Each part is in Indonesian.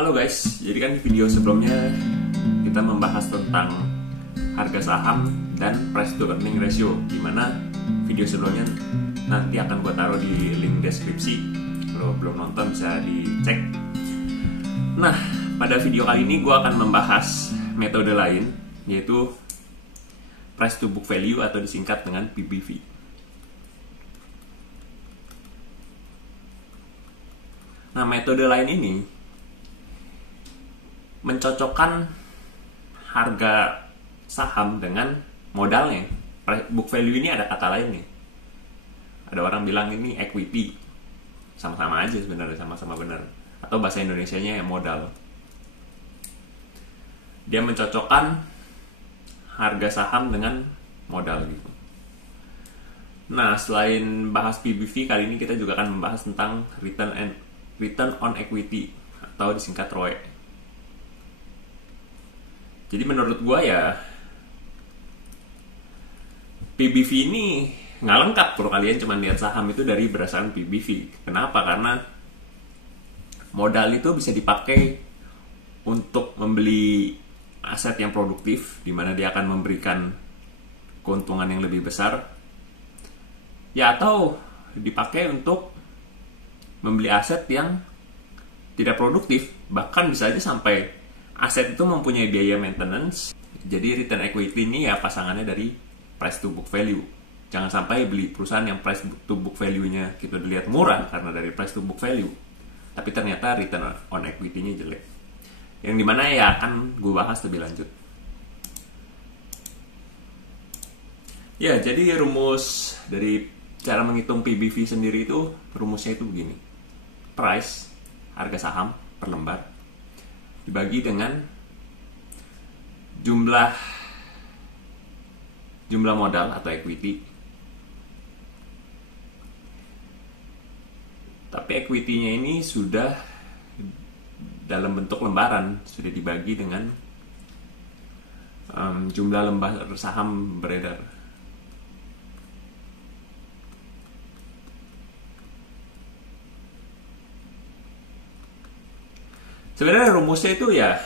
Halo guys, jadi kan di video sebelumnya kita membahas tentang harga saham dan price to earning ratio, dimana video sebelumnya nanti akan gue taruh di link deskripsi. Kalau belum nonton bisa dicek. Nah, pada video kali ini gue akan membahas metode lain, yaitu price to book value atau disingkat dengan PBV. Nah, metode lain ini mencocokkan harga saham dengan modalnya. Book value ini ada kata lain nih. Ada orang bilang ini equity. Sama-sama aja sebenarnya, sama-sama benar. Atau bahasa Indonesianya modal. Dia mencocokkan harga saham dengan modal gitu. Nah, selain bahas PBV, kali ini kita juga akan membahas tentang return on equity atau disingkat ROE. Jadi menurut gua ya PBV ini nggak lengkap kalau kalian cuma lihat saham itu dari berdasarkan PBV. Kenapa? Karena modal itu bisa dipakai untuk membeli aset yang produktif, di mana dia akan memberikan keuntungan yang lebih besar. Ya, atau dipakai untuk membeli aset yang tidak produktif, bahkan bisa aja sampai aset itu mempunyai biaya maintenance. Jadi return equity ini ya pasangannya dari price to book value. Jangan sampai beli perusahaan yang price to book value-nya kita dilihat murah karena dari price to book value, tapi ternyata return on equity-nya jelek. Yang dimana ya akan gue bahas lebih lanjut. Ya, jadi rumus dari cara menghitung PBV sendiri itu, rumusnya itu begini. Price, harga saham per lembar, dibagi dengan jumlah modal atau equity. Tapi equity-nya ini sudah dalam bentuk lembaran, sudah dibagi dengan jumlah lembar saham beredar. Sebenarnya rumusnya itu ya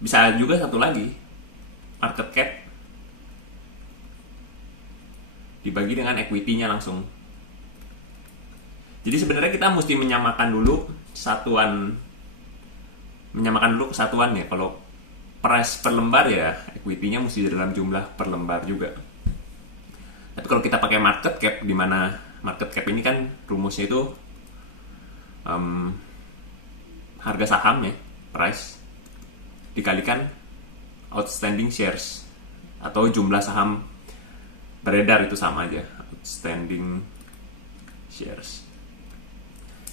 bisa juga satu lagi, market cap dibagi dengan equity-nya langsung. Jadi sebenarnya kita mesti menyamakan dulu kesatuan ya. Kalau price per lembar ya equity-nya mesti dalam jumlah per lembar juga. Tapi kalau kita pakai market cap, di mana market cap ini kan rumusnya itu harga sahamnya, price, dikalikan outstanding shares atau jumlah saham beredar, itu sama aja, outstanding shares.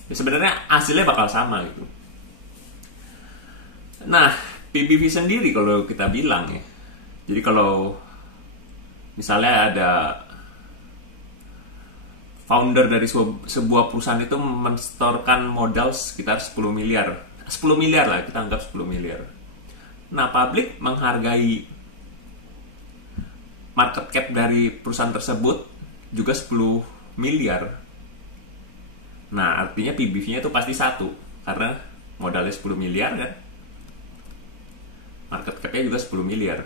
Ya, sebenarnya hasilnya bakal sama gitu. Nah, PBV sendiri kalau kita bilang ya, jadi kalau misalnya ada founder dari sebuah perusahaan itu mensetorkan modal sekitar 10 miliar lah, kita anggap 10 miliar. Nah, publik menghargai market cap dari perusahaan tersebut juga 10 miliar. Nah, artinya PBV-nya itu pasti 1, karena modalnya 10 miliar kan, market cap-nya juga 10 miliar.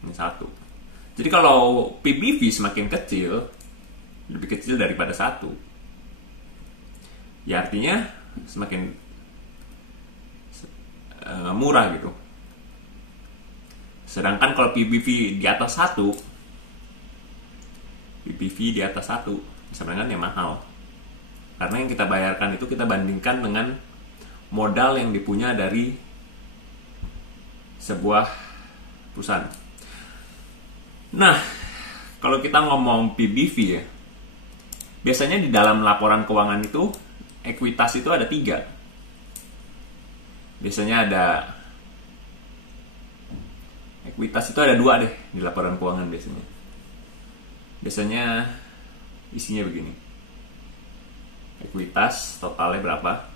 Ini 1. Jadi kalau PBV semakin kecil, lebih kecil daripada 1, ya artinya semakin murah gitu. Sedangkan kalau PBV di atas 1, sebenarnya ya mahal. Karena yang kita bayarkan itu kita bandingkan dengan modal yang dipunya dari sebuah perusahaan. Nah, kalau kita ngomong PBV ya, biasanya di dalam laporan keuangan itu ekuitas itu ada 3. Biasanya ada ekuitas itu ada 2 deh di laporan keuangan biasanya. Biasanya isinya begini. Ekuitas totalnya berapa?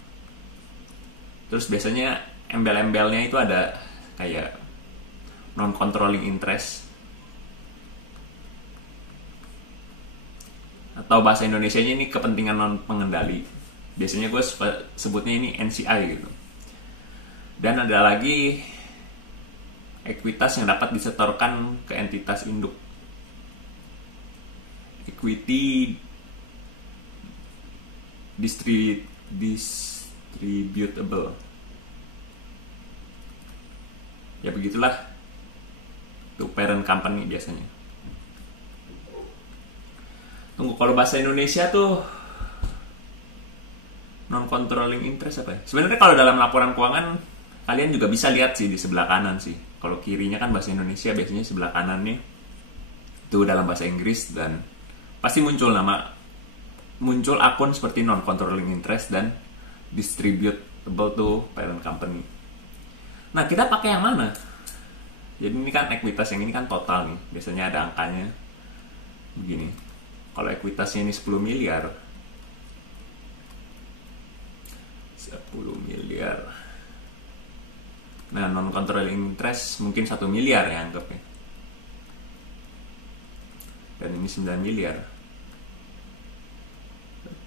Terus biasanya embel-embelnya itu ada kayak non-controlling interest, atau bahasa Indonesianya ini kepentingan non pengendali. Biasanya gue sebutnya ini NCI gitu. Dan ada lagi ekuitas yang dapat disetorkan ke entitas induk. Equity distributable. Ya begitulah. Itu parent company biasanya. Tunggu, kalau bahasa Indonesia tuh non-controlling interest apa ya? Sebenarnya kalau dalam laporan keuangan kalian juga bisa lihat sih di sebelah kanan sih. Kalau kirinya kan bahasa Indonesia, biasanya sebelah kanannya itu dalam bahasa Inggris, dan pasti muncul akun seperti non-controlling interest dan distributable to parent company. Nah, kita pakai yang mana? Jadi ini kan ekuitas, yang ini kan total nih. Biasanya ada angkanya begini. Kalau ekuitasnya ini 10 miliar. 10 miliar. Nah, non-controlling interest mungkin 1 miliar ya anggapnya. Dan ini 9 miliar.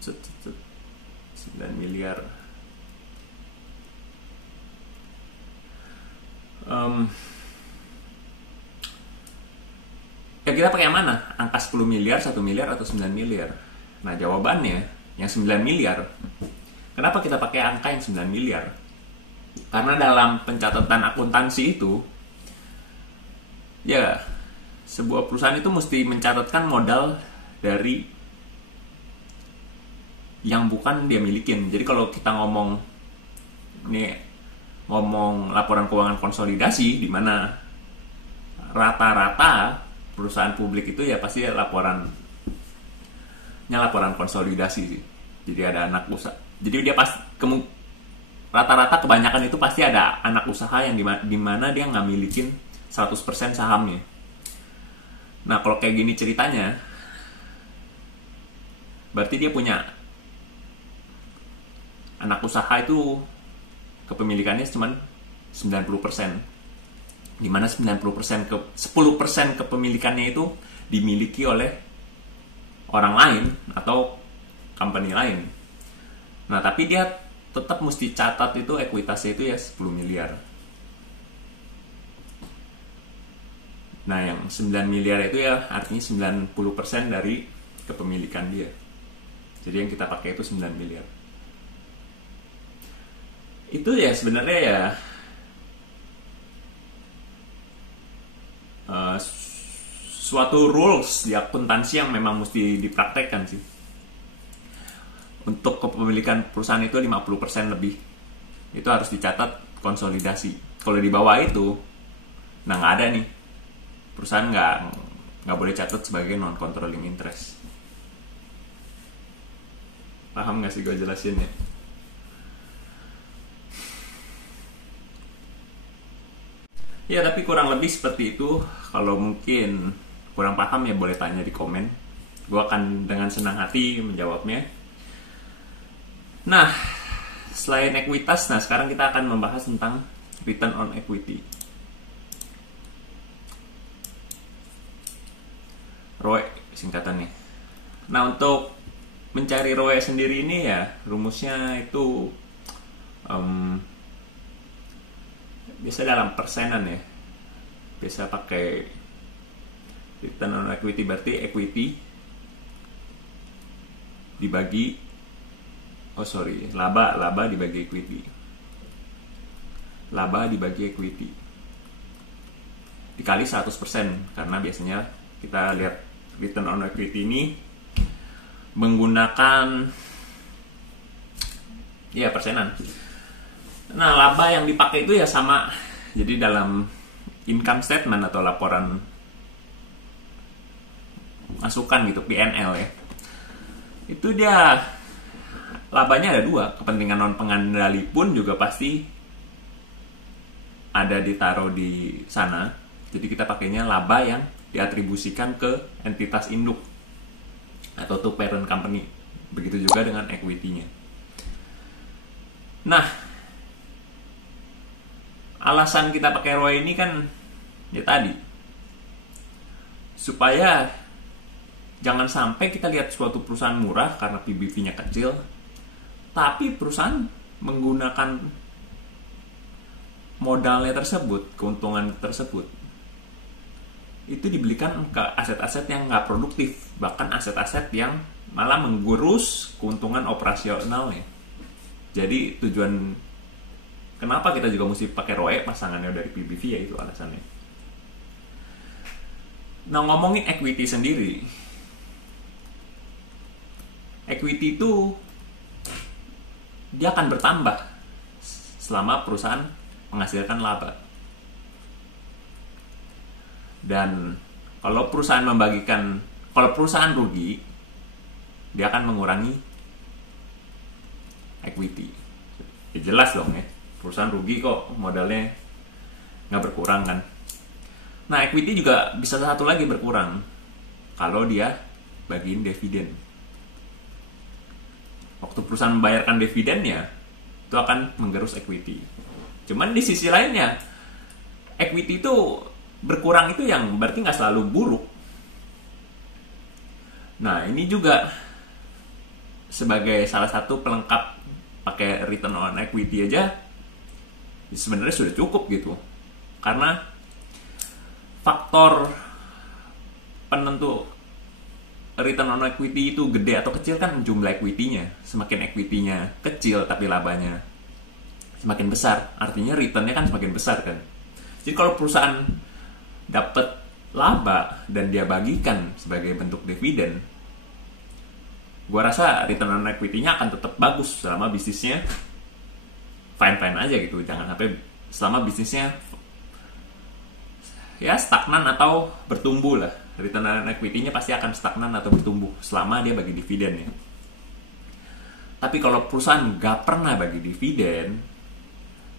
9 miliar. Ya kita pakai yang mana? Angka 10 miliar, 1 miliar, atau 9 miliar? Nah, jawabannya yang 9 miliar. Kenapa kita pakai angka yang 9 miliar? Karena dalam pencatatan akuntansi itu, ya, sebuah perusahaan itu mesti mencatatkan modal dari yang bukan dia milikin. Jadi kalau kita ngomong laporan keuangan konsolidasi, di mana rata-rata perusahaan publik itu ya pasti laporan konsolidasi sih. Jadi ada anak usaha. Jadi dia rata-rata kebanyakan itu pasti ada anak usaha yang dimana dia nggak milikin 100% sahamnya. Nah, kalau kayak gini ceritanya, berarti dia punya anak usaha itu kepemilikannya cuma 90%. Dimana 10% kepemilikannya itu dimiliki oleh orang lain atau company lain. Nah, tapi dia tetap mesti catat itu ekuitasnya itu ya 10 miliar. Nah, yang 9 miliar itu ya artinya 90% dari kepemilikan dia. Jadi yang kita pakai itu 9 miliar. Itu ya sebenarnya ya suatu rules di akuntansi yang memang mesti dipraktekkan sih. Untuk kepemilikan perusahaan itu 50% lebih, itu harus dicatat konsolidasi. Kalau di bawah itu, nah nggak ada nih, perusahaan nggak boleh catat sebagai non-controlling interest. Paham nggak sih gue jelasinnya? Ya, tapi kurang lebih seperti itu. Kalau mungkin kurang paham ya boleh tanya di komen. Gue akan dengan senang hati menjawabnya. Nah, selain ekuitas, sekarang kita akan membahas tentang return on equity. ROE singkatannya. Nah, untuk mencari ROE sendiri ini ya rumusnya itu biasa dalam persenan ya. Biasa pakai return on equity, berarti equity dibagi laba dibagi equity. Laba dibagi equity dikali 100%, karena biasanya kita lihat return on equity ini menggunakan ya persenan. Nah, laba yang dipakai itu ya sama. Jadi dalam income statement atau laporan masukan gitu, P&L ya, itu dia labanya ada dua. Kepentingan non pengendali pun juga pasti ada ditaruh di sana. Jadi kita pakainya laba yang diatribusikan ke entitas induk atau to parent company. Begitu juga dengan equity-nya. Nah, alasan kita pakai ROE ini kan ya tadi, supaya jangan sampai kita lihat suatu perusahaan murah karena PBV-nya kecil, Tapi perusahaan menggunakan modalnya tersebut, keuntungan tersebut, itu dibelikan ke aset-aset yang nggak produktif, bahkan aset-aset yang malah menggurus keuntungan operasionalnya. Jadi tujuan kenapa kita juga mesti pakai ROE pasangannya dari PBV, ya itu alasannya. Nah, ngomongin equity sendiri, equity itu dia akan bertambah selama perusahaan menghasilkan laba. Dan kalau perusahaan rugi, dia akan mengurangi equity. Ya jelas dong ya, perusahaan rugi kok modalnya nggak berkurang kan. Nah, equity juga bisa satu lagi berkurang kalau dia bagiin dividen. Waktu perusahaan membayarkan dividennya, itu akan menggerus equity. Cuman di sisi lainnya, equity itu berkurang itu yang berarti nggak selalu buruk. Nah, ini juga sebagai salah satu pelengkap pakai return on equity aja sebenarnya sudah cukup gitu. Karena faktor penentu return on equity itu gede atau kecil kan jumlah equity-nya. Semakin equity-nya kecil tapi labanya semakin besar, artinya return-nya kan semakin besar kan. Jadi kalau perusahaan dapat laba dan dia bagikan sebagai bentuk dividen, gua rasa return on equity-nya akan tetap bagus selama bisnisnya fine-fine aja gitu. Jangan sampai selama bisnisnya ya stagnan atau bertumbuh lah. Return on equity-nya pasti akan stagnan atau bertumbuh selama dia bagi dividen ya. Tapi kalau perusahaan nggak pernah bagi dividen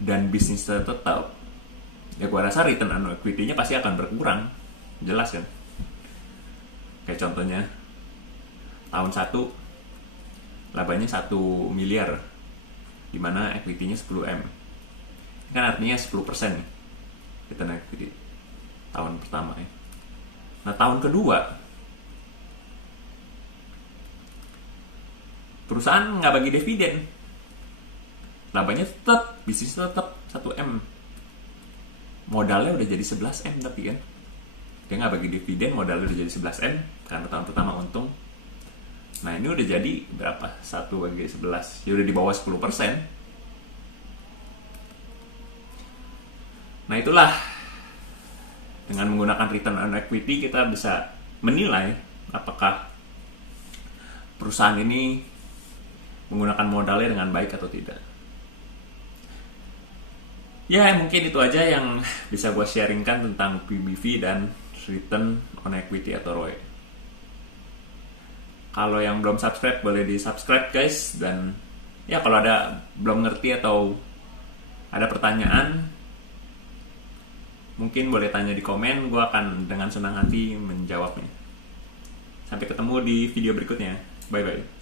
dan bisnisnya tetap, ya gua rasa return on equity-nya pasti akan berkurang. Jelas kan? Kayak contohnya tahun 1 labanya 1 miliar, dimana equity-nya 10M. Ini kan artinya 10% nih return on equity tahun pertama ya. Nah, tahun kedua perusahaan nggak bagi dividen, labanya tetap, bisnisnya tetap 1M, modalnya udah jadi 11M tapi kan dia nggak bagi dividen, modalnya udah jadi 11M karena tahun pertama untung. Nah, ini udah jadi berapa? 1 bagi 11, ya udah di bawah 10%. Nah, itulah, dengan menggunakan return on equity kita bisa menilai apakah perusahaan ini menggunakan modalnya dengan baik atau tidak. Ya, mungkin itu aja yang bisa gue sharingkan tentang PBV dan return on equity atau ROE. Kalau yang belum subscribe boleh di subscribe guys, dan ya kalau ada belum ngerti atau ada pertanyaan mungkin boleh tanya di komen, gue akan dengan senang hati menjawabnya. Sampai ketemu di video berikutnya, bye bye.